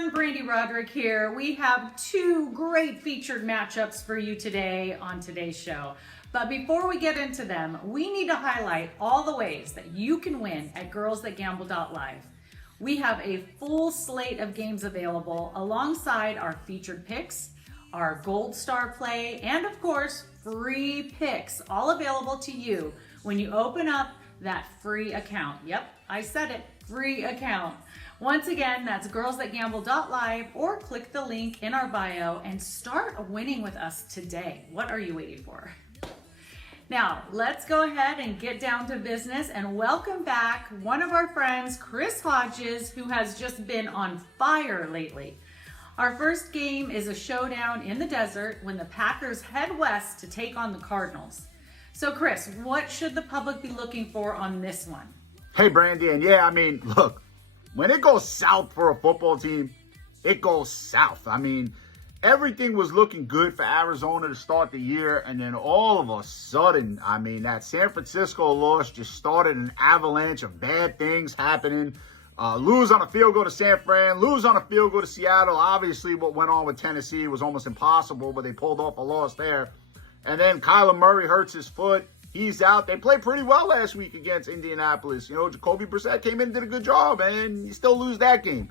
everyone, Brandy Roderick here. We have two great featured matchups for you today on today's show. But before we get into them, we need to highlight all the ways that you can win at girlsthatgamble.live. We have a full slate of games available alongside our featured picks, our Gold Star play, and of course, free picks, all available to you when you open up that free account. Yep, I said it, free account. Once again, that's girlsthatgamble.live, or click the link in our bio and start winning with us today. What are you waiting for? Now, let's go ahead and get down to business and welcome back one of our friends, Chris Hodges, who has just been on fire lately. Our first game is a showdown in the desert when the Packers head west to take on the Cardinals. So Chris, what should the public be looking for on this one? Hey, Brandy, and yeah, I mean, look, when it goes south for a football team, it goes south. I mean, everything was looking good for Arizona to start the year, and then all of a sudden, I mean, that San Francisco loss just started an avalanche of bad things happening. Lose on a field goal to San Fran, lose on a field goal to Seattle. Obviously, what went on with Tennessee was almost impossible, but they pulled off a loss there. And then Kyler Murray hurts his foot. He's out. They played pretty well last week against Indianapolis. You know, Jacoby Brissett came in and did a good job, and you still lose that game.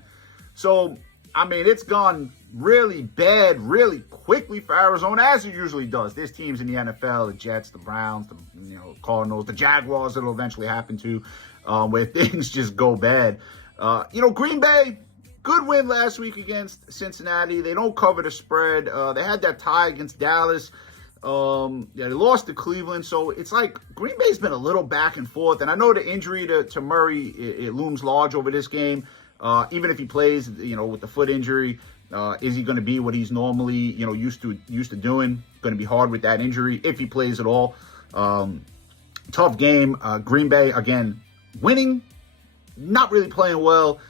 So, I mean, it's gone really bad really quickly for Arizona, as it usually does. There's teams in the NFL, the Jets, the Browns, the Cardinals, the Jaguars that'll eventually happen to, where things just go bad. Green Bay, good win last week against Cincinnati. They don't cover the spread. They had that tie against Dallas. They lost to Cleveland, so it's like Green Bay's been a little back and forth. And I know the injury to Murray, it looms large over this game. Even if he plays, with the foot injury, is he going to be what he's normally, used to doing? Going to be hard with that injury if he plays at all. Tough game. Green Bay, again, winning, not really playing well.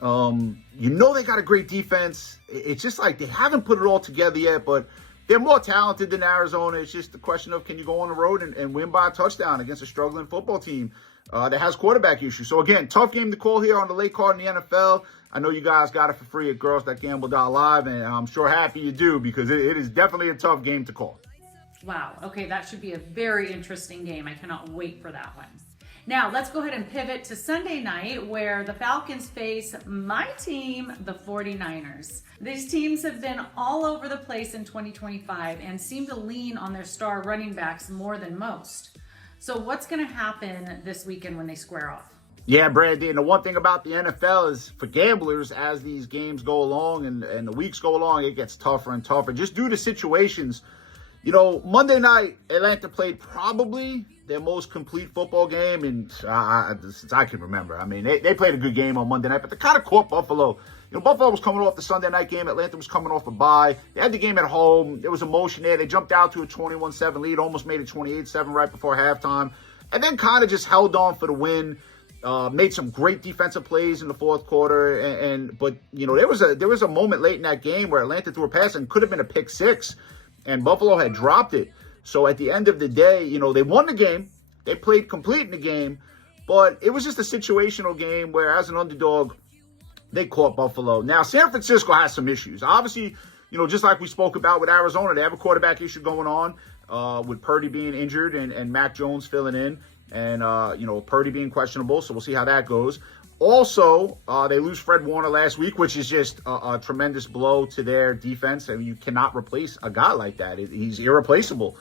They got a great defense. It's just like they haven't put it all together yet, but they're more talented than Arizona. It's just a question of, can you go on the road and win by a touchdown against a struggling football team that has quarterback issues? So, again, tough game to call here on the late card in the NFL. I know you guys got it for free at girlsthatgamble.live, and I'm sure happy you do, because it is definitely a tough game to call. Wow. Okay, that should be a very interesting game. I cannot wait for that one. Now, let's go ahead and pivot to Sunday night, where the Falcons face my team, the 49ers. These teams have been all over the place in 2025 and seem to lean on their star running backs more than most. So what's going to happen this weekend when they square off? Yeah, Brandy, and the one thing about the NFL is, for gamblers, as these games go along and the weeks go along, it gets tougher and tougher just due to situations. Monday night, Atlanta played probably their most complete football game since I can remember. I mean, they played a good game on Monday night, but they kind of caught Buffalo. Buffalo was coming off the Sunday night game. Atlanta was coming off a bye. They had the game at home. There was emotion there. They jumped out to a 21-7 lead, almost made it 28-7 right before halftime, and then kind of just held on for the win. Made some great defensive plays in the fourth quarter, but there was a moment late in that game where Atlanta threw a pass and could have been a pick six, and Buffalo had dropped it. So at the end of the day, they won the game. They played complete in the game, but it was just a situational game where, as an underdog, they caught Buffalo. Now, San Francisco has some issues. Obviously, just like we spoke about with Arizona, they have a quarterback issue going on with Purdy being injured and Mac Jones filling in, and Purdy being questionable. So we'll see how that goes. Also, they lose Fred Warner last week, which is just a tremendous blow to their defense. I mean, you cannot replace a guy like that. He's irreplaceable.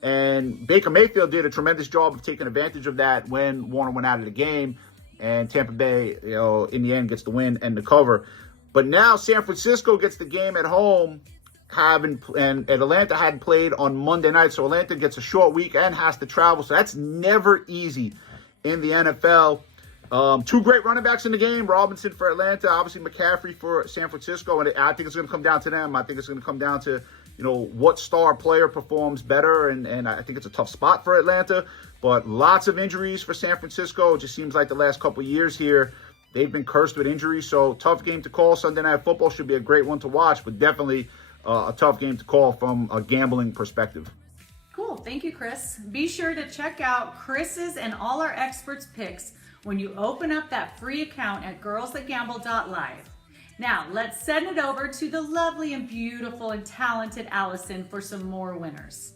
And Baker Mayfield did a tremendous job of taking advantage of that when Warner went out of the game. And Tampa Bay, in the end, gets the win and the cover. But now San Francisco gets the game at home, and Atlanta hadn't played on Monday night. So Atlanta gets a short week and has to travel. So that's never easy in the NFL. Two great running backs in the game. Robinson for Atlanta, obviously McCaffrey for San Francisco. And I think it's going to come down to them. I think it's going to come down to, what star player performs better. And I think it's a tough spot for Atlanta. But lots of injuries for San Francisco. It just seems like the last couple of years here, they've been cursed with injuries. So tough game to call. Sunday Night Football should be a great one to watch, but definitely a tough game to call from a gambling perspective. Cool. Thank you, Chris. Be sure to check out Chris's and all our experts' picks when you open up that free account at girlsthatgamble.live. Now, let's send it over to the lovely and beautiful and talented Allison for some more winners.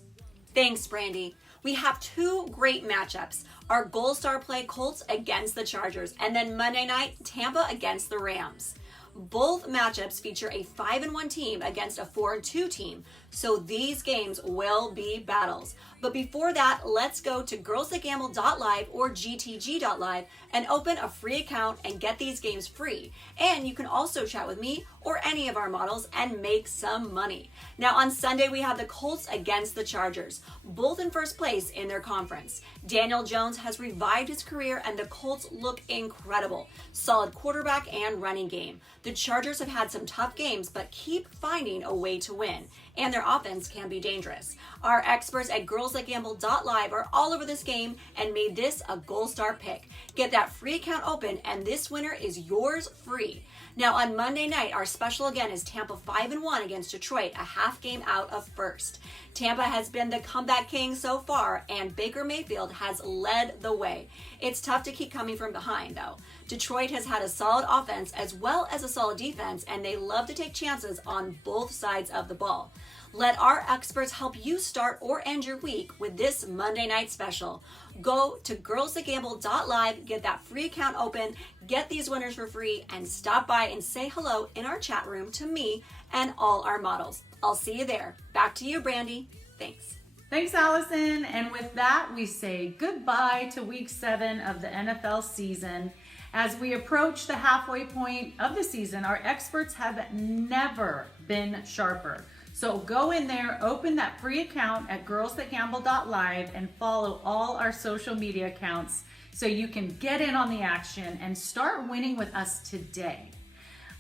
Thanks, Brandy. We have two great matchups. Our Gold Star play Colts against the Chargers, and then Monday night, Tampa against the Rams. Both matchups feature a 5-1 team against a 4-2 team, so these games will be battles. But before that, let's go to girlsthatgamble.live or gtg.live and open a free account and get these games free. And you can also chat with me or any of our models and make some money. Now on Sunday, we have the Colts against the Chargers, both in first place in their conference. Daniel Jones has revived his career and the Colts look incredible. Solid quarterback and running game. The Chargers have had some tough games, but keep finding a way to win. And their offense can be dangerous. Our experts at girlsthatgamble.live are all over this game and made this a Gold Star pick. Get that free account open and this winner is yours free. Now on Monday night, our special again is Tampa 5-1 against Detroit, a half game out of first. Tampa has been the comeback king so far, and Baker Mayfield has led the way. It's tough to keep coming from behind, though. Detroit has had a solid offense as well as a solid defense, and they love to take chances on both sides of the ball. Let our experts help you start or end your week with this Monday night special. Go to girlsthatgamble.live, get that free account open, get these winners for free, and stop by and say hello in our chat room to me and all our models. I'll see you there. Back to you, Brandy. Thanks. Thanks, Allison. And with that, we say goodbye to week 7 of the NFL season. As we approach the halfway point of the season, our experts have never been sharper. So go in there, open that free account at girlsthatgamble.live and follow all our social media accounts so you can get in on the action and start winning with us today.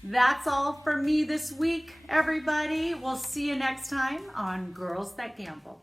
That's all for me this week, everybody. We'll see you next time on Girls That Gamble.